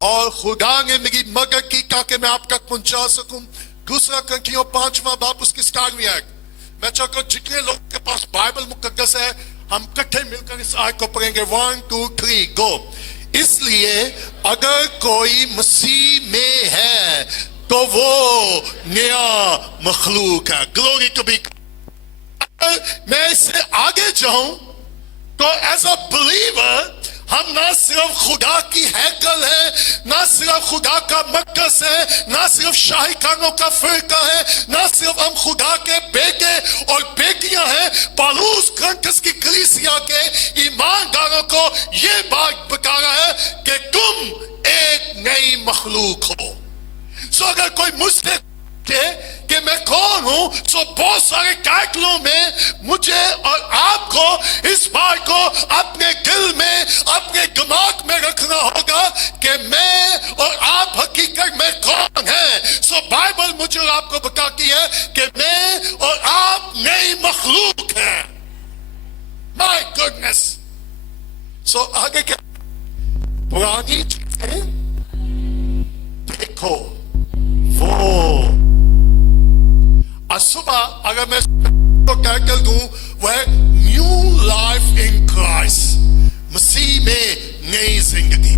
اور خدا نے میری مدد کی تاکہ میں آپ تک پہنچا سکوں. دوسرا کرنتھیوں 5واں باب اس کی 17ویں آیت. میں چاہتا ہوں جتنے لوگوں کے پاس بائبل مقدس ہے ہم کٹھے مل کر اس آیت کو پڑھیں گے. 1 2 3 گو. اس لیے اگر کوئی مسیح میں ہے تو وہ نیا مخلوق ہے. Glory to be. اگر میں اس سے آگے جاؤں تو ایز اے بلیور ہم نہ صرف خدا کی ہیکل ہے، نہ صرف خدا کا مقدس ہے، نہ صرف شاہی خانوں کا فرقہ ہے، نہ صرف ہم خدا کے بیٹے اور بیٹیاں ہیں. پالوس کرنتھس کی کلیسیا کے ایمانداروں کو یہ بات بتا رہا ہے کہ تم ایک نئی مخلوق ہو. سو اگر کوئی مجھ سے کہ میں کون ہوں، سو بہت سارے ٹائٹلوں میں مجھے اور آپ کو اس بات کو اپنے دل میں اپنے دماغ میں رکھنا ہوگا کہ میں اور آپ حقیقت میں کون ہیں. سو بائبل مجھے اور آپ کو بتاتی ہے کہ میں اور آپ نئی مخلوق ہیں. مائی گڈنس. سو آگے کیا؟ پرانی چیزیں دیکھو وہ. صبح اگر میں کو ٹائٹل دوں وہ ہے نیو لائف ان کرائسٹ. مسیح میں نئی زندگی.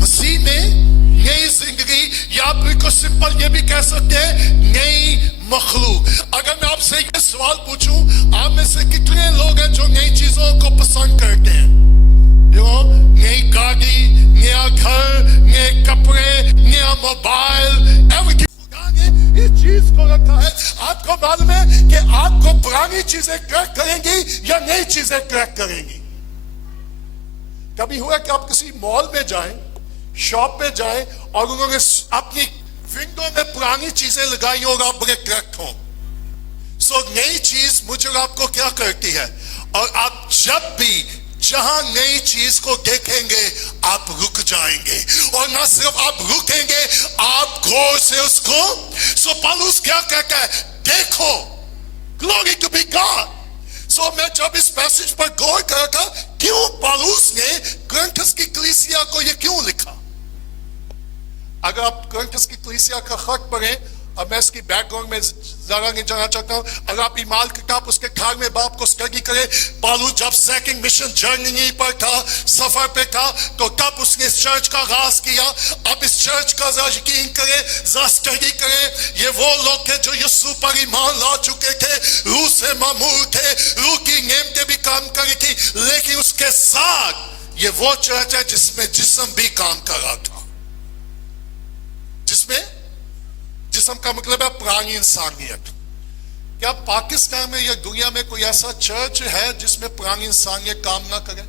مسیح میں نئی زندگی، یا بالکل سمپل یہ بھی کہہ سکتے ہیں نئی مخلوق. اگر میں آپ سے یہ سوال پوچھوں، آپ میں سے کتنے لوگ ہیں جو نئی چیزوں کو پسند کرتے ہیں؟ نئی گاڑی، نیا گھر، نئے کپڑے، نیا موبائل، ایوری اس چیز کو رکھا ہے. آپ کو معلوم ہے کہ آپ کو پرانی چیزیں کریکٹ کریں گی یا نئی چیزیں کریکٹ کریں گی؟ کبھی ہوا کہ آپ کسی مال میں جائیں، شاپ پہ جائیں اور انہوں نے اپنی ونڈو میں پرانی چیزیں لگائی اور آپ بڑے کریکٹ ہوں. سو نئی چیز مجھے اور آپ کو کیا کرتی ہے؟ اور آپ جب بھی جہاں نئی چیز کو دیکھیں گے آپ رک جائیں گے، اور نہ صرف آپ رکیں گے، آپ غور سے اس کو. سو پالوس کیا کہتا ہے؟ دیکھو. Glory to be God. So میں جب اس میسج پر غور کر رہا تھا کیوں پالوس نے کرنتھس کی کلیسیا کو یہ کیوں لکھا. اگر آپ کرنتھس کی کلیسیا کا خط پڑھیں، اور میں اس کی بیک گراؤنڈ میں ذرا نہیں جانا چاہتا ہوں، اگر آپ ایمال کتاب اس کے 18ویں باب کو اسٹڈی کریں، پالوس جب سیکنڈ مشن جرنی پر تھا، سفر پہ تھا، تو تب اس نے اس چرچ کا آغاز کیا. اب اس چرچ کا ذرا یقین کریں، ذرا اسٹڈی کریں. یہ وہ لوگ تھے جو یسوع پر ایمان لا چکے تھے، روح سے معمور تھے، روح کی نعمتیں بھی کام کر رہی تھی، لیکن اس کے ساتھ یہ وہ چرچ ہے جس میں جسم بھی کام کر رہا تھا. جس میں جسم کا مطلب ہے پرانی انسانیت. کیا پاکستان میں یا دنیا میں کوئی ایسا چرچ ہے جس میں پرانی انسانیت کام نہ کرے؟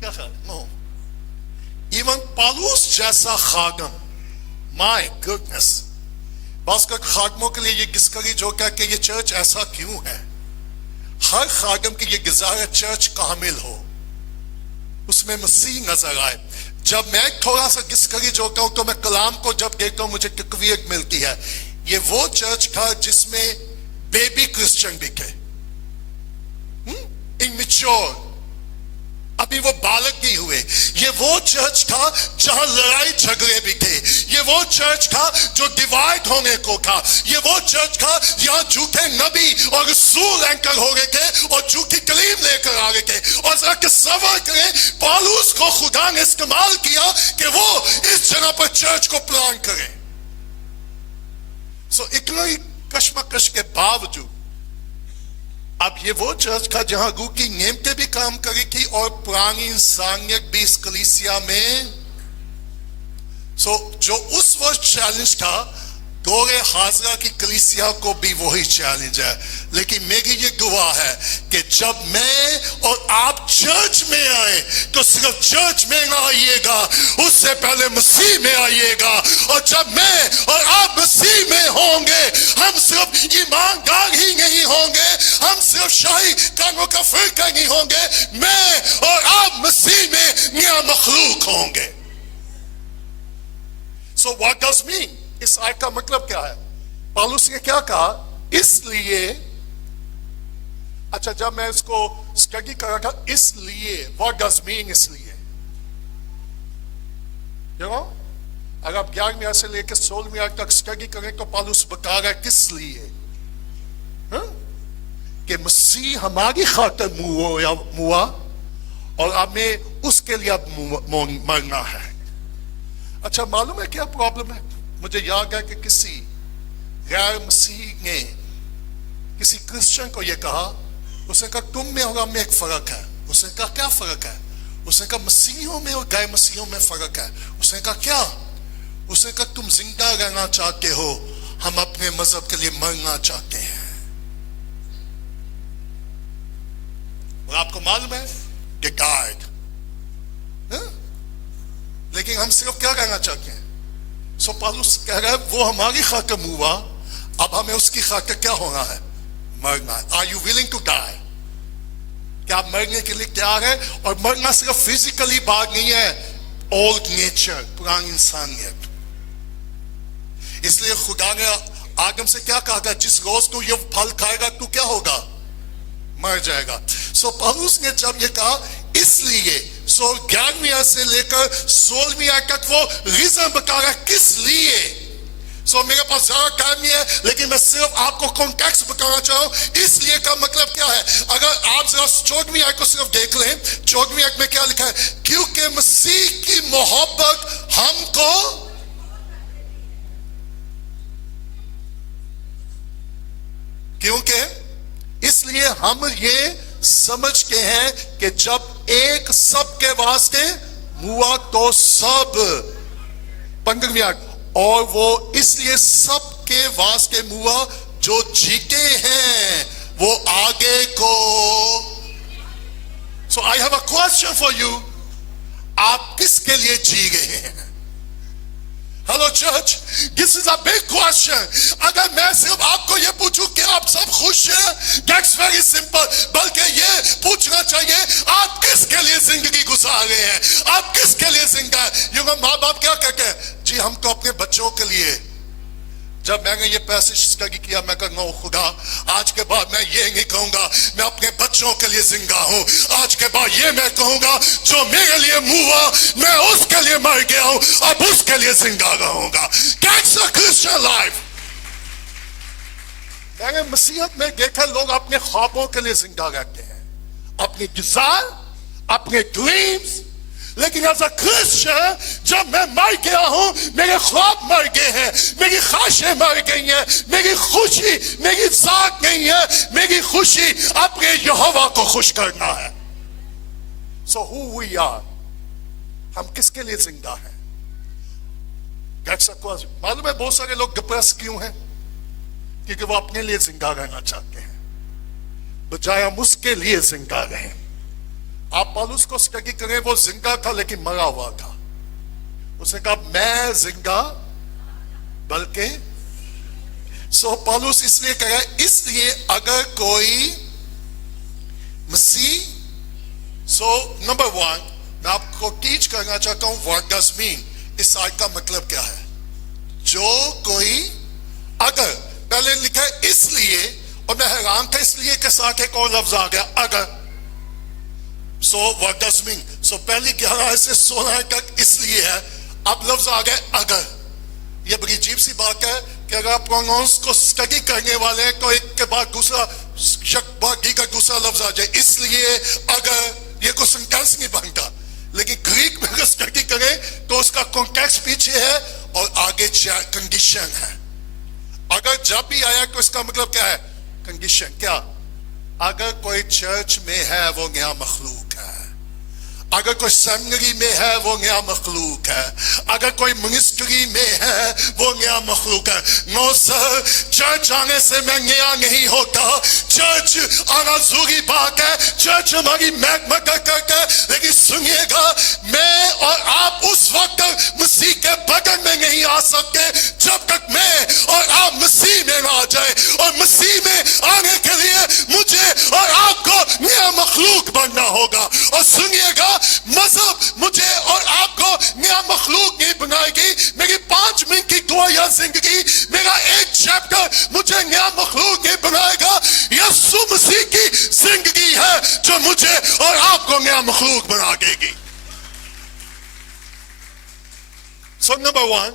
کیا خیال؟ نو. ایون پالوس جیسا خادم، مائی گڈنس، بعض کا خادموں کے لیے یہ ڈسکریج ہوتا ہے کہ یہ چرچ ایسا کیوں ہے. ہر خادم کی یہ گزارش چرچ کامل ہو، اس میں مسیح نظر آئے. جب میں تھوڑا سا ڈسکریج ہوتا ہوں تو میں کلام کو جب دیکھتا ہوں مجھے تقویت ملتی ہے. یہ وہ چرچ تھا جس میں بیبی کرسچن بھی تھے، انمیچور، ابھی وہ بالغ نہیں ہوئے. یہ وہ چرچ تھا جہاں لڑائی جھگڑے بھی تھے. یہ وہ چرچ تھا جو ڈیوائڈ ہونے کو تھا. یہ وہ چرچ تھا جہاں جھوٹے نبی اور رسول اینکر ہو گئے تھے اور جھوٹی کلیم لے کر آ گئے تھے. اور ذرا تصور کریں پالوس کو خدا نے استعمال کیا کہ وہ اس جگہ پر چرچ کو پلان کریں. سو اتنا ہی کشمکش کے باوجود اب یہ وہ چرچ تھا جہاں روح کی نعمتیں بھی کام کری تھی اور پرانی انسانیت بھی اس کلیسیا میں. سو جو اس وقت چیلنج تھا دور حاضرہ کی کلیسیا کو بھی وہی چیلنج ہے. لیکن میری یہ دعا ہے کہ جب میں اور آپ چرچ میں آئیں تو صرف چرچ میں نہ آئیے گا، اس سے پہلے مسیح میں آئیے گا. اور جب میں اور آپ مسیح میں ہوں گے ہم صرف ایماندار ہی نہیں ہوں گے، ہم صرف شاہی کاموں کا فرقہ نہیں ہوں گے، میں اور آپ مسیح میں نیا مخلوق ہوں گے. So what does mean؟ اس آیت کا مطلب کیا ہے؟ پالوس نے کیا کہا؟ اس لیے، اچھا جب میں اس کو اسٹڈی کر رہا تھا، اس لیے what does mean اس لیے اگر آپ 11ویں آیت سے لے کے 16ویں آیت تک اسٹڈی کریں تو پالوس بتا رہا ہے کس لیے کہ مسیح ہماری خاطر ہوا اور ہمیں اس کے لیے اب مرنا ہے. اچھا معلوم ہے کیا پرابلم ہے؟ مجھے یاد ہے کہ کسی غیر مسیح نے کسی کرسچن کو یہ کہا، اس نے کہا تم میں اور ہم میں ایک فرق ہے. اس نے کہا کیا فرق ہے؟ اس نے کہا مسیحیوں میں اور غیر مسیحیوں میں فرق ہے. اس نے کہا کیا؟ اس نے کہا تم زندہ رہنا چاہتے ہو، ہم اپنے مذہب کے لیے مرنا چاہتے ہیں. اور آپ کو معلوم ہے کہ ڈائڈ، لیکن ہم صرف کیا کہنا چاہتے ہیں؟ سو پالوس کہہ رہا ہے وہ ہماری خاطر ہوا، اب ہمیں اس کی خاطر کیا ہونا ہے؟ مرنا ہے. Are you willing to die؟ کیا آپ مرنے کے لیے تیار ہے؟ اور مرنا صرف فزیکلی بات نہیں ہے، اولڈ نیچر، پرانی انسانیت. اس لیے خدا نے آدم سے کیا کہا تھا؟ جس روز تو یہ پھل کھائے گا تو کیا ہوگا؟ مر جائے گا. سو پالوس نے جب یہ کہا اس لیے 11ویں آیت سے لے کر 16ویں آیت تک وہ ریزن بتا رہا ہے کس لیے. میرے پاس زیادہ ٹائم نہیں ہے لیکن میں صرف آپ کو کانٹیکسٹ بتانا چاہوں. اس لیے کا مطلب کیا ہے؟ اگر آپ ذرا 14ویں آیت کو صرف دیکھ لیں، 14ویں آیت میں کیا لکھا ہے؟ کیونکہ مسیح کی محبت ہم کو اس لیے ہم یہ سمجھتے ہیں کہ جب ایک سب کے واسطے ہوا تو سب. 15ویں آیت، اور وہ اس لیے سب کے واسطے ہوا جو جیتے ہیں وہ آگے کو. So I have a question for you. آپ کس کے لیے جی گئے ہیں؟ Hello church, this is a big question. اگر میں صرف آپ کو یہ پوچھوں کہ آپ سب خوش ہیں، دیٹس ویری سمپل. بلکہ یہ پوچھنا چاہیے آپ کس کے لیے زندگی گزار رہے ہیں، آپ کس کے لیے زندہ ہیں. ماں باپ کیا کہتے ہیں؟ جی ہم تو اپنے بچوں کے لیے. جب میں نے یہ پیسج اسٹڈی کیا میں کہا نو خدا، آج کے بعد میں یہ نہیں کہوں گا میں اپنے بچوں کے لیے زندہ ہوں. آج کے بعد یہ میں کہوں گا جو میرے لیے ہوا میں اس کے لیے مر گیا ہوں، اب اس کے لیے زندہ رہوں گا. That's a Christian life. میں نے مسیحیت میں دیکھا لوگ اپنے خوابوں کے لیے زندہ رہتے ہیں، اپنی ڈیزائر، اپنے ڈریمز. لیکن ایز اے کرسچن جب میں مر گیا ہوں، میرے خواب مر گئے ہیں، میری خواہشیں مر گئی ہیں، میری خوشی میری ذات نہیں ہے، میری خوشی اپنے یہوہ کو خوش کرنا ہے. So who we are، ہم کس کے لیے زندہ ہیں؟ معلوم ہے بہت سارے لوگ ڈپریس کیوں ہیں؟ کیونکہ وہ اپنے لیے زندہ رہنا چاہتے ہیں بجائے ہم اس کے لیے زندہ رہیں. آپ پالوس کو اسٹڈی کریں، وہ زندہ تھا لیکن مرا ہوا تھا. اس نے کہا میں زندہ بلکہ پالوس اس لیے کہا اس لیے اگر کوئی مسیح نمبر 1 میں آپ کو ٹیچ کرنا چاہتا ہوں what does mean. اس آیت کا مطلب کیا ہے؟ جو کوئی اگر پہلے لکھا ہے اس لیے، اور میں حیران تھا اس لیے کے ساتھ ایک اور لفظ آ گیا اگر. what does mean؟ پہلی 11 سے 16 تک اس لیے ہے، اب لفظ آ گئے اگر. یہ بڑی عجیب سی بات ہے کہ اگر آپ پروناؤنس کو اسٹڈی کرنے والے ہیں تو ایک کے بعد دوسرا کا دوسرا لفظ آ جائے اس لیے اگر. یہ کوئی سینٹینس نہیں بنتا، لیکن گریک میں اگر اسٹڈی کریں تو اس کا کانٹیکسٹ پیچھے ہے اور آگے کنڈیشن ہے. اگر جب بھی آیا تو اس کا مطلب کیا ہے؟ کنڈیشن. کیا؟ اگر کوئی چرچ میں ہے وہ نیا مخلوق ہے، اگر کوئی سیمنری میں ہے وہ نیا مخلوق ہے، اگر کوئی منسٹری میں ہے وہ نیا مخلوق ہے. نو سر، چرچ آنے سے میں نیا نہیں ہوتا. چرچ آنا ضروری بات ہے، چرچ ہماری مدد کرتا ہے، لیکن سنیے گا میں اور آپ اس وقت مسیح کے بدن میں نہیں آ سکتے جب تک میں اور آپ مسیح میں نہ آ جائے. اور مسیح میں آنے کے لیے مجھے اور آپ کو نیا مخلوق بننا ہوگا. اور سنیے گا مذہب مجھے اور آپ کو نیا مخلوق نہیں بنائے گی. میری 5 منٹ کی دعا یا زندگی، میرا ایک چیپٹر مجھے نیا مخلوق نہیں بنائے گا. یسوع مسیح کی زندگی ہے جو مجھے اور آپ کو نیا مخلوق بنا دے گی. So number one,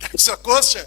That's a question.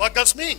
What does mean?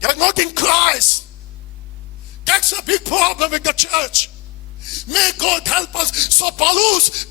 They're not in Christ. That's a big problem in the church. May God help us. So Paulus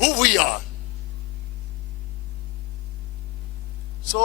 Who we are. So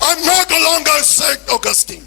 I'm not longer Saint Augustine.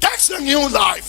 That's a new life.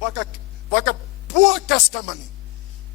what a poor testimony,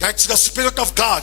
That's the Spirit of God.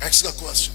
That's the question.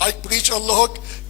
I preach a lot,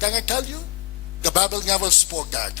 Can I tell you? The Bible never spoke that.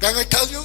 Can I tell you?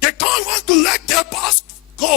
They don't want to let their past go.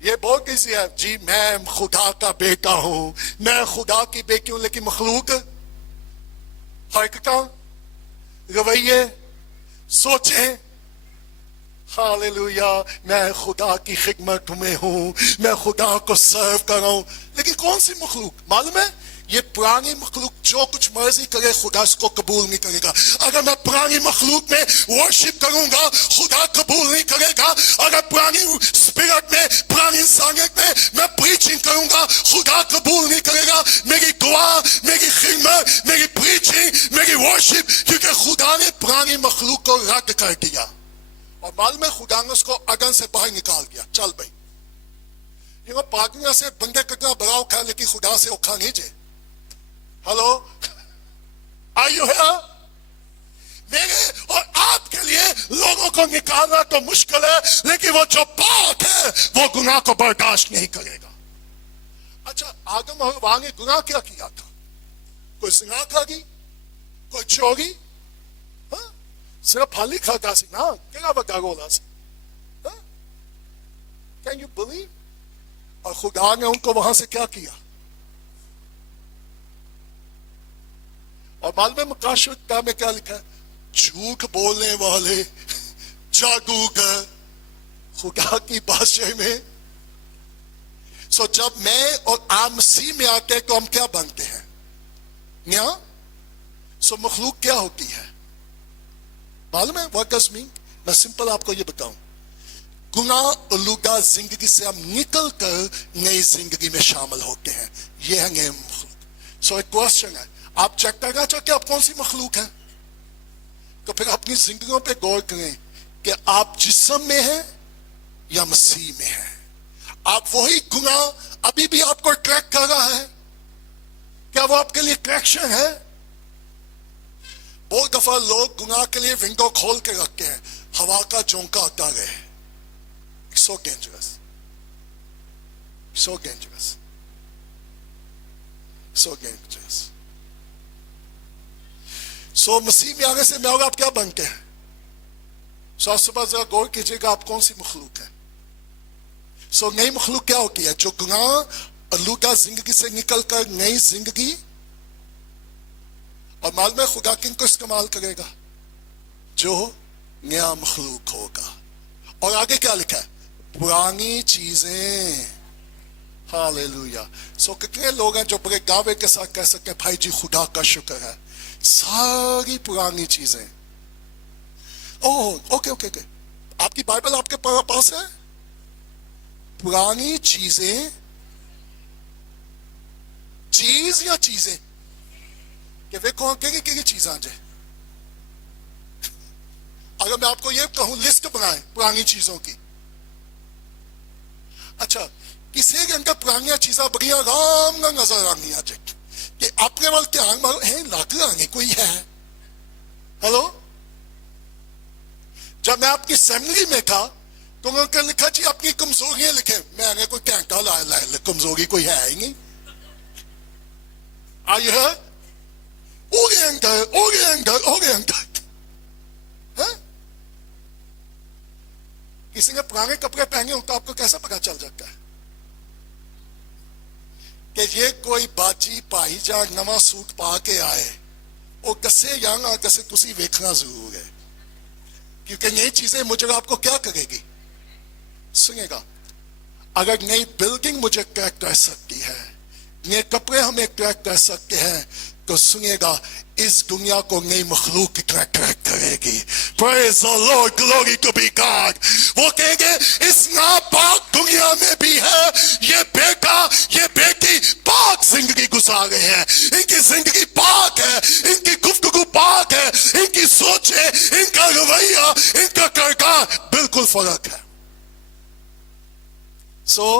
یہ بہت easy ہے جی میں خدا کا بیٹا ہوں میں خدا کی بیٹی ہوں لیکن مخلوق حرکتاں رویے سوچیں ہاللویا میں خدا کی خدمت میں ہوں میں خدا کو سرو کر رہا ہوں لیکن کون سی مخلوق معلوم ہے یہ پرانی مخلوق جو کچھ مرضی کرے خدا اس کو قبول نہیں کرے گا اگر میں پرانی مخلوق میں ورشپ کروں گا خدا قبول نہیں کرے گا اگر پرانی اسپرٹ میں پرانی انسانیت میں پریچنگ کروں گا خدا قبول نہیں کرے گا میری دعا میری خدمت میری پریچنگ میری ورشپ کیونکہ خدا نے پرانی مخلوق کو رد کر دیا اور معلوم ہے خدا نے اس کو اگن سے باہر نکال دیا چل بھائی پاکنیا سے بندے کتنا بڑا اکھا لیکن خدا سے اکھا نہیں جے ہلو آئیو ہے میرے اور آپ کے لیے لوگوں کو نکالنا تو مشکل ہے لیکن وہ جو پاک ہے وہ گناہ کو برداشت نہیں کرے گا اچھا آدم اور حوا نے گناہ کیا کیا تھا کوئی زنا کھا گئی کوئی چوری صرف پھلی کھاتا سی نا کیا بتا گولا سی کین یو بلیو اور خدا نے ان کو وہاں سے کیا کیا اور معلوم مقاشر میں کیا لکھا ہے جھوٹ بولنے والے جادوگر خدا کی بادشاہی میں سو جب میں اور آپ مسیح میں آتے ہیں تو ہم کیا بنتے ہیں یہاں سو مخلوق کیا ہوتی ہے معلوم ہے what does mean میں سمپل آپ کو یہ بتاؤں گناہ آلودہ زندگی سے ہم نکل کر نئی زندگی میں شامل ہوتے ہیں یہ ہے نئے مخلوق سو ایک کوشچن ہے آپ چیک کرنا چاہتے آپ کون سی مخلوق ہیں تو پھر اپنی زندگیوں پہ غور کریں کہ آپ جسم میں ہیں یا مسیح میں ہیں آپ وہی گناہ ابھی بھی آپ کو ٹریک کر رہا ہے کیا وہ آپ کے لیے کریکشن ہے بہت دفعہ لوگ گناہ کے لیے ونڈو کھول کے رکھتے ہیں ہوا کا جھونکا آتا رہے so dangerous so dangerous so dangerous سو مسیح میں آنے سے میں اور آپ کیا بنتے ہیں سو آپ صبح ذرا غور کیجئے گا آپ کون سی مخلوق ہے سو نئی مخلوق کیا ہوتی ہے جو گناہ آلودہ زندگی سے نکل کر نئی زندگی اور معلوم ہے خدا کن کو استعمال کرے گا جو نیا مخلوق ہوگا اور آگے کیا لکھا ہے پرانی چیزیں ہاللویا سو کتنے لوگ ہیں جو بڑے دعوے کے ساتھ کہہ سکتے ہیں بھائی جی خدا کا شکر ہے ساری پرانی چیزیں اوکے آپ کی بائبل آپ کے پاس ہے پرانی چیزیں چیز یا چیزیں کہ وہ کون کہ چیزیں جائے اگر میں آپ کو یہ کہوں لسٹ بنائیں پرانی چیزوں کی اچھا کسی کے اندر پرانی چیزیں بڑی آرام نہ نظر آنی آ جائے کہ اپنے وقت دھیان مارو لگ رہا کوئی ہے ہلو جب میں آپ کی اسمبلی میں تھا تو انہوں نے لکھا جی اپنی کمزوریاں لکھیں میں نے کوئی کینٹا لایا کمزوری کوئی ہے ہی نہیں آئی ہے کسی نے پرانے کپڑے پہنے ہوں تو آپ کو کیسا پتا چل جاتا ہے کہ یہ کوئی باجی پائی جا نواں سوٹ پا کے آئے وہ کسے یا نہ کسے تسی ویکھنا ضرور ہے کیونکہ نئی چیزیں مجھے آپ کو کیا کرے گی سنیں گا اگر نئی بلڈنگ مجھے کریکٹ کر سکتی ہے نئے کپڑے ہمیں کریکٹ کر سکتے ہیں تو سنیے گا اس دنیا کو نئی مخلوق کی طرح کریکٹ کرے گی Praise the Lord, glory to be God. وہ کہیں گے اس ناپاک دنیا میں بھی ہے یہ بیٹا یہ بیٹی پاک زندگی گزار رہے ہیں ان کی زندگی پاک ہے ان کی گفتگو پاک ہے ان کی سوچیں ان کا رویہ ان کا کردار بالکل فرق ہے سو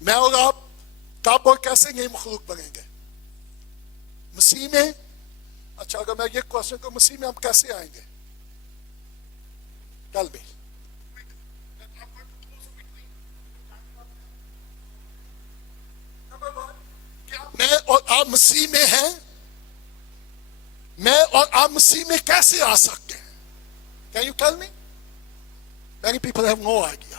میں اور آپ کب اور کیسے نئی مخلوق بنیں گے مسیح میں اچھا اگر میں یہ کوشچن کو مسیح میں ہم کیسے آئیں گے ٹیل می میں اور آپ مسیح میں ہیں میں اور آپ مسیح میں کیسے آ سکتے ہیں Can you tell me? Many people have no idea.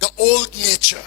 The old nature,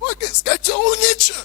What is that? That's your nature.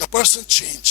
The person change.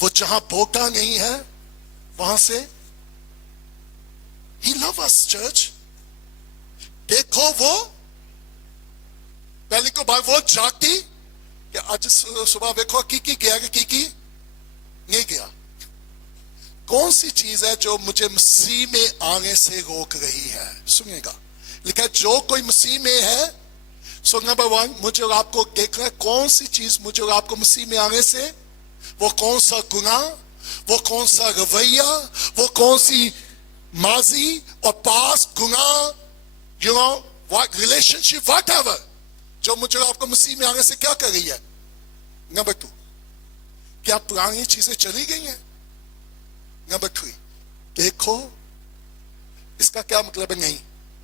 وہ جہاں بھوکا نہیں ہے وہاں سے He loves us, church. دیکھو وہ پہلی کو بار وہ جاگتی کہ آج صبح دیکھو کی گیا کہ کی نہیں گیا. کون سی چیز ہے جو مجھے مسیح میں آنے سے روک رہی ہے؟ سنیے گا لکھا جو کوئی مسیح میں ہے. سو نمبر 1 مجھے اور آپ کو دیکھنا ہے کون سی چیز مجھے اور آپ کو مسیح میں آنے سے, وہ کون سا گناہ, وہ کون سا رویہ, وہ کون سی ماضی اور پاس گناہ, you know, what relationship, whatever, جو مجھے اور آپ کو مسیح میں آنے سے کیا کر رہی ہے. نمبر 2 کیا پرانی چیزیں چلی گئی ہیں. نمبر 3 دیکھو اس کا کیا مطلب ہے نہیں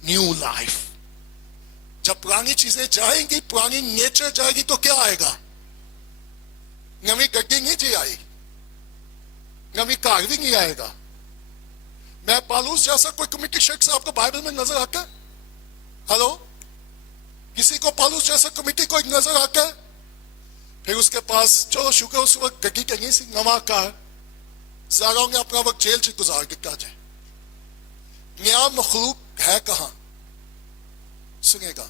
نیو لائف. جب پرانی چیزیں جائیں گی, پرانی نیچر جائے گی تو کیا آئے گا؟ نئی گڈی نہیں جی آئی, نئی کار بھی نہیں آئے گا. میں پالوس جیسا کوئی کمیٹی شخص آپ کو بائبل میں نظر آتا ہے؟ ہلو, کسی کو پالوس جیسا کمیٹی کوئی نظر آتا ہے؟ پھر اس کے پاس چلو شکر اس وقت گڈی کہیں سی نواں کار زیادہ نے اپنا وقت جیل سے گزار کے کیا جائے. نیا مخلوق ہے کہاں؟ سنیے گا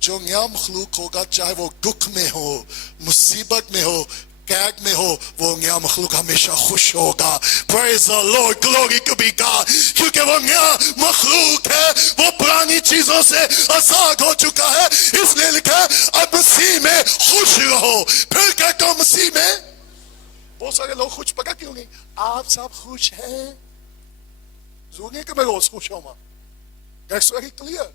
جو نیا مخلوق ہوگا چاہے وہ دکھ میں ہو, مصیبت میں ہو, قید میں ہو, وہ نیا مخلوق ہمیشہ خوش ہوگا. Praise the Lord, glory to be God. کیونکہ وہ نیا مخلوق ہے, وہ پرانی چیزوں سے آزاد ہو چکا ہے. اس لیے لکھا ہے اب مسیح میں خوش رہو. پھر کہتا ہوں مسیح میں. بہت سارے لوگ خوش پکا کیوں نہیں؟ آپ سب خوش ہیں. ضرور نہیں کہ میں روز خوش ہوں. That's very clear.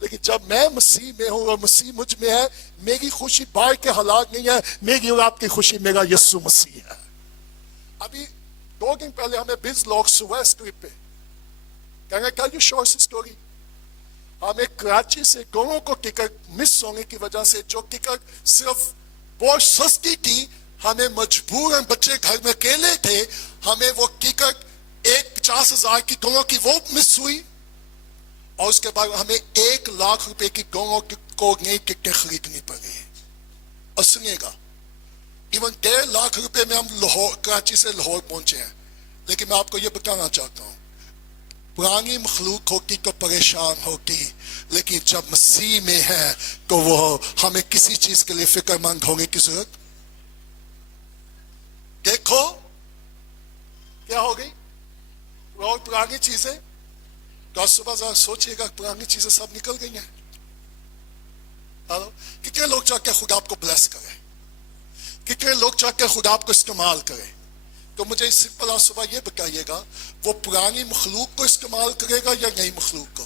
لیکن جب میں مسیح میں ہوں اور مسیح مجھ میں ہے, میری خوشی باہر کے حالات نہیں ہے, میری اور آپ کی خوشی میرا یسوع مسیح ہے. ابھی 2 دن پہلے ہمیں 20 لوگ صبح اسکرپ پہ کہیں گے کیا شو سی اسٹوری. ہمیں کراچی سے گوروں کو ٹکٹ مس ہونے کی وجہ سے, جو ٹکٹ صرف بہت سستی تھی, ہمیں مجبوراً بچے گھر میں اکیلے تھے, ہمیں وہ ٹکٹ 50,000 کی گوروں کی وہ مس ہوئی. اور اس کے بعد ہمیں 1 لاکھ روپے کی گوروں کو نئی ٹکٹیں خریدنی پڑی. اور سنیے گا ایون 1.5 لاکھ روپے میں ہم کراچی سے لاہور پہنچے ہیں. لیکن میں آپ کو یہ بتانا چاہتا ہوں پرانی مخلوق ہوتی تو پریشان ہوتی, لیکن جب مسیح میں ہے تو وہ ہمیں کسی چیز کے لیے فکر مند ہونے کی ضرورت. دیکھو کیا ہو گئی اور پرانی چیزیں. تو آج صبح ذرا سوچئے گا پرانی چیزیں سب نکل گئی ہیں. کتنے لوگ چاہتے ہیں خدا آپ کو بلیس کرے, کتنے لوگ چاہتے ہیں خدا آپ کو استعمال کرے. تو مجھے سمپل آج صبح یہ بتائیے گا وہ پرانی مخلوق کو استعمال کرے گا یا نئی مخلوق کو؟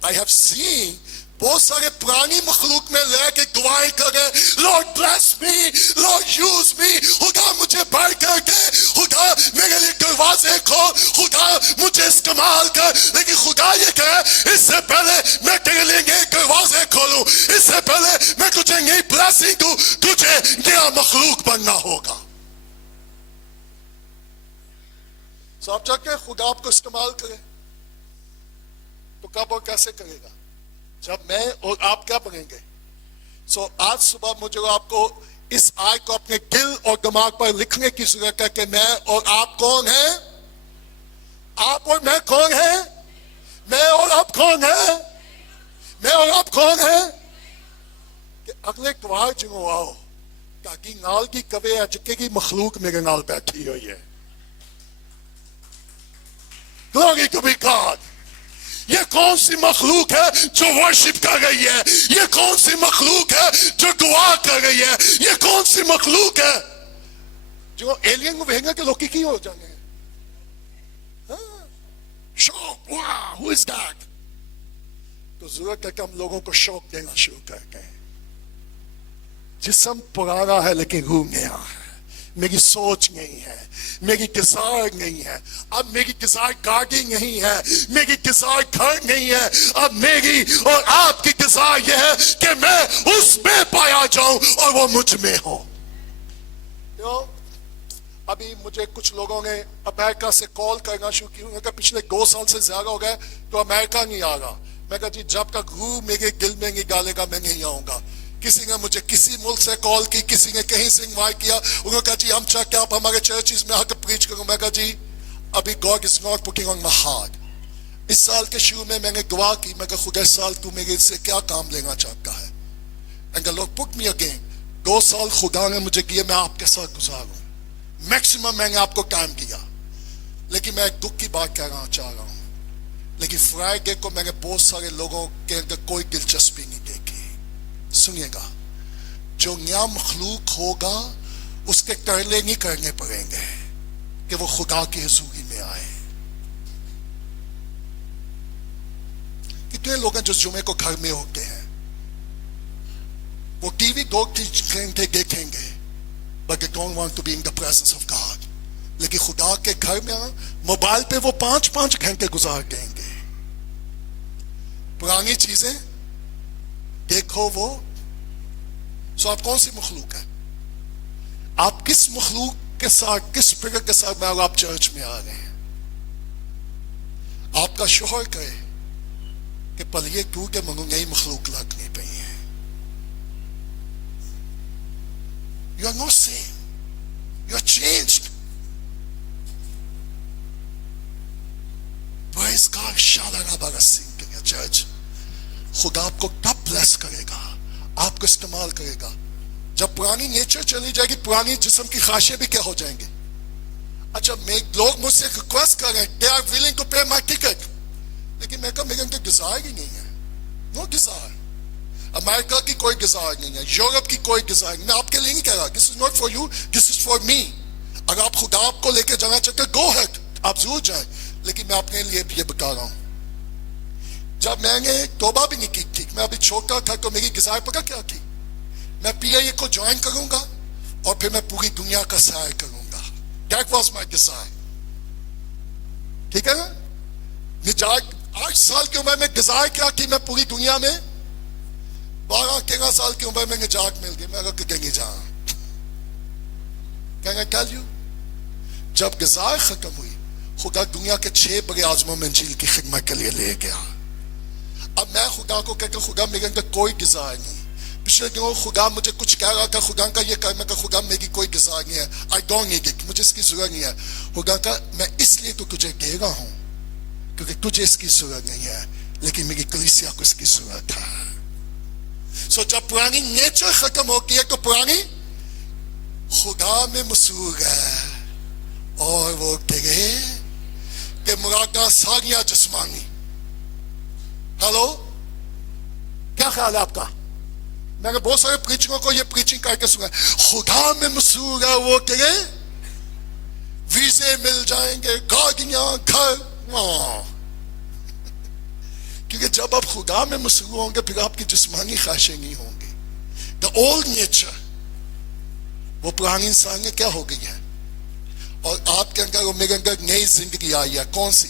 I have seen بہت سارے پرانی مخلوق میں لے کے دعائیں کرے, Lord bless me, Lord use me, خدا مجھے بڑھ کر کے, خدا میرے لیے دروازے کھول, خدا مجھے استعمال کر. لیکن خدا یہ کہے اس سے پہلے میں تیرے لیے نئے دروازے کھولوں, اس سے پہلے میں تجھے نئی بلیسنگ دوں, تجھے نیا مخلوق بننا ہوگا. سو آپ چاہتے ہیں خدا آپ کو استعمال کرے تو کب اور کیسے کرے گا؟ جب میں اور آپ کیا بنیں گے. سو آج صبح مجھے آپ کو اس آیت کو اپنے دل اور دماغ پر لکھنے کی ضرورت ہے کہ میں اور آپ کون ہیں. آپ اور میں کون ہیں؟ میں اور آپ کون ہیں؟ میں اور آپ کون ہیں؟ کہ اگلے اتوار جنوں آؤ تاکہ نال کی کبے اجکے کی مخلوق میرے نال بیٹھی ہوئی ہے. Glory to be God. یہ کون سی مخلوق ہے جو ورشپ کر رہی ہے؟ یہ کون سی مخلوق ہے جو دعا کر رہی ہے؟ یہ کون سی مخلوق ہے جو ایلین کو بھیجنے کے لوگ کی ہو جائیں گے؟ شوق, واہ who is that؟ تو ضرورت ہے کہ ہم لوگوں کو شوق دینا شروع کر دیں. جسم پرانا ہے لیکن روح نیا ہے. میری سوچ نہیں ہے, میری ڈیزائر نہیں ہے, اب میری ڈیزائر گاڑی نہیں ہے, میری ڈیزائر گھر نہیں ہے, اب میری اور آپ کی ڈیزائر یہ ہے کہ میں اس میں پایا جاؤں اور وہ مجھ میں ہو. ابھی مجھے کچھ لوگوں نے امریکہ سے کال کرنا شروع کی, انہوں نے کہا پچھلے 2 سال سے زیادہ ہو گئے تو امریکہ نہیں آ رہا. میں کہا جی جب تک روح میرے دل میں نہیں ڈالے گا میں نہیں آؤں گا. کسی نے مجھے کسی ملک سے کال کی, کسی نے کہیں سے انوائٹ کیا, انہوں نے کہا جی ہم چاہتے ہیں آپ ہمارے چرچز میں آ کے پریچ کرو. میں کہا جی ابھی God is not putting on my heart. اس سال کے شروع میں نے دعا کی, میں کہا خدا اس سال تو میرے سے کیا کام لینا چاہتا ہے. And the Lord put me again. 2 سال خدا نے مجھے کیا میں آپ کے ساتھ گزاروں, میکسیمم میں نے آپ کو ٹائم دیا. لیکن میں ایک دکھ کی بات کہنا چاہ رہا ہوں, لیکن فرائیڈے کو میں نے بہت سارے لوگوں کے اندر کوئی دلچسپی نہیں دیکھی. سنیے گا, جو نیا مخلوق ہوگا اس کے ترلے نہیں کرنے پڑیں گے کہ وہ خدا کی حضوری میں آئے. کتنے لوگ ہیں جو جمعے کو گھر میں ہوتے ہیں, وہ ٹی وی 2 گھنٹے دیکھیں گے but they don't want to be in the presence of God. لیکن خدا کے گھر میں موبائل پہ وہ 5 گھنٹے گزار دیں گے. پرانی چیزیں دیکھو وہ. سو آپ کون سی مخلوق ہے؟ آپ کس مخلوق کے ساتھ, کس فکر کے ساتھ میں آپ چرچ میں آ رہے ہیں؟ آپ کا شوہر کہے کہ پلیے کیوں کہ منگو نئی مخلوق لگنی پئی ہے. You are not same. You are changed. Praise God. Shalala sing in your church. خدا آپ کو تب بلیس کرے گا, آپ کو استعمال کرے گا جب پرانی نیچر چلی جائے گی, پرانی جسم کی خواہشیں بھی کیا ہو جائیں گے. اچھا لوگ مجھ سے ریکویسٹ کر رہے ہیں they are willing to pay my ticket, لیکن میں کہا میرے اندر گزار ہی نہیں ہے. نو گزار. امریکہ کی کوئی گزار نہیں ہے, یورپ کی کوئی گزار نہیں. میں آپ کے لیے نہیں کہہ رہا, this is not for you, this is for me. اگر آپ خدا آپ کو لے کے جانا چاہتے go ahead, آپ ضرور جائیں, لیکن میں اپنے لیے بھی یہ بتا رہا ہوں. جب میں نے توبہ بھی نہیں کی تھی, میں ابھی چھوٹا تھا, تو میری گزار پکا کیا تھی, میں پی آئی اے کو جوائن کروں گا اور پھر میں پوری دنیا کا سیر کروں گا. That was my desire. ٹھیک ہے نا. 8 سال کی عمر میں گزار کیا کی, میں پوری دنیا میں 12-13 سال کی عمر میں نجات مل گئی. میں اگر کہیں گے جہاں کہیں گے tell you, جب گزار ختم ہوئی خدا دنیا کے 6 بڑے اعظموں میں انجیل کی خدمت کے لیے لے گیا. اب میں خدا کو کہتا ہوں خدا میرے اندر کوئی گزار نہیں. پچھلے دنوں خدا مجھے کچھ کہہ رہا تھا, خدا کا یہ کرنا کہ خدا میری کوئی گزار نہیں ہے, I don't need it, مجھے اس کی ضرورت نہیں ہے. خدا کا میں اس لیے تو تجھے دے رہا ہوں کیونکہ تجھے اس کی ضرورت نہیں ہے, لیکن میری کلیسیا کو اس کی ضرورت ہے. سو جب پرانی نیچر ختم ہوتی ہے تو پرانی خدا میں مسرور ہے, اور وہ کہے کہ مرادہ ساریاں جسمانی. ہلو, کیا خیال ہے آپ کا؟ میں نے بہت سارے پریچنگوں کو یہ پریچنگ کر کے سنا, خدا میں مسرور ہے, وہ کہے ویزے مل جائیں گے, گاڑیاں, گھر. کیونکہ جب آپ خدا میں مسرور ہوں گے پھر آپ کی جسمانی خواہشیں نہیں ہوں گی. دا اولڈ نیچر, وہ پرانی انسان میں کیا ہو گئی ہے, اور آپ کے اندر اور میرے اندر نئی زندگی آئی ہے. کون سی؟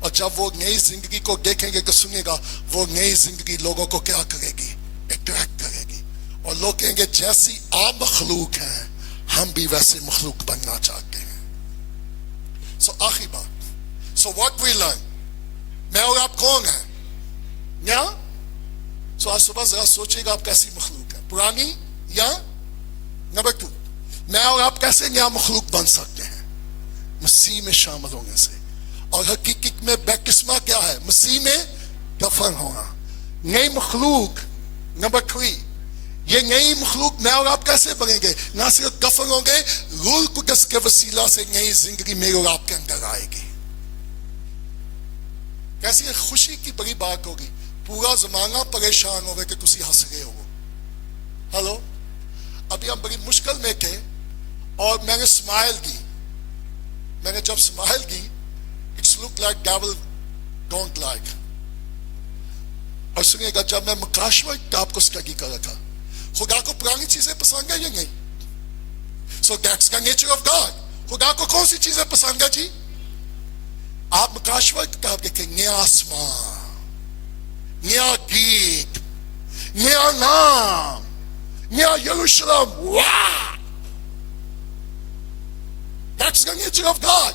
اور جب وہ نئی زندگی کو دیکھیں گے کہ سنیں گا, وہ نئی زندگی لوگوں کو کیا کرے گی, اٹریکٹ کرے گی. اور لوگ کہیں گے جیسی آپ مخلوق ہیں ہم بھی ویسے مخلوق بننا چاہتے ہیں. سو آخری بات, سو واٹ وی لرن, میں اور آپ کون ہیں؟ یا سو آج صبح ذرا سوچے گا آپ کیسی مخلوق ہیں, پرانی یا نمبر 2, میں اور آپ کیسے نیا مخلوق بن سکتے ہیں؟ مسیح میں شامل ہونے سے. اور حقیقت میں بیپٹسمہ کیا ہے؟ مسیح میں دفن ہونا. نئی مخلوق نمبر 3, یہ نئی مخلوق میں اور آپ کیسے بنیں گے؟ نہ صرف دفن ہوں گے, روح القدس کے وسیلہ سے نئی زندگی میرے اور آپ کے اندر آئے گی. کیسی خوشی کی بڑی بات ہوگی, پورا زمانہ پریشان ہوئے کہ تسی ہنس رہے ہو. ہلو, ابھی ہم بڑی مشکل میں تھے اور میں نے سمائل دی. میں نے جب سمائل دی, it's look like devil don't like. اور سنیے گا, جب میں مکاشوہ کتاب کو اسٹڈی کر رہا تھا, خدا کو پرانی چیزیں پسند ہے یا نہیں؟ So that's the nature of God. خدا کو کون سی چیزیں پسند ہے جی؟ آپ مکاشوہ کتاب دیکھیں, نیا آسمان, نیا گیت, نیا نام, نیا یروشلم. واہ, that's the nature of God.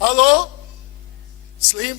Hello? Slim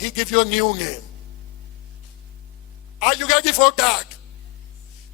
He give you a new name. Are you ready for that?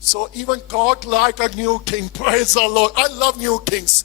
So even God like a new king. Praise the Lord. I love new kings.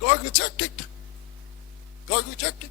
God rejected. God rejected.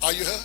Are you here?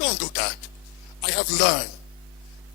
Don't do that. I have learned.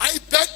I beg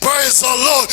Praise the Lord.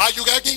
Are you ready?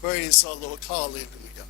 Praise the Lord. Hallelujah.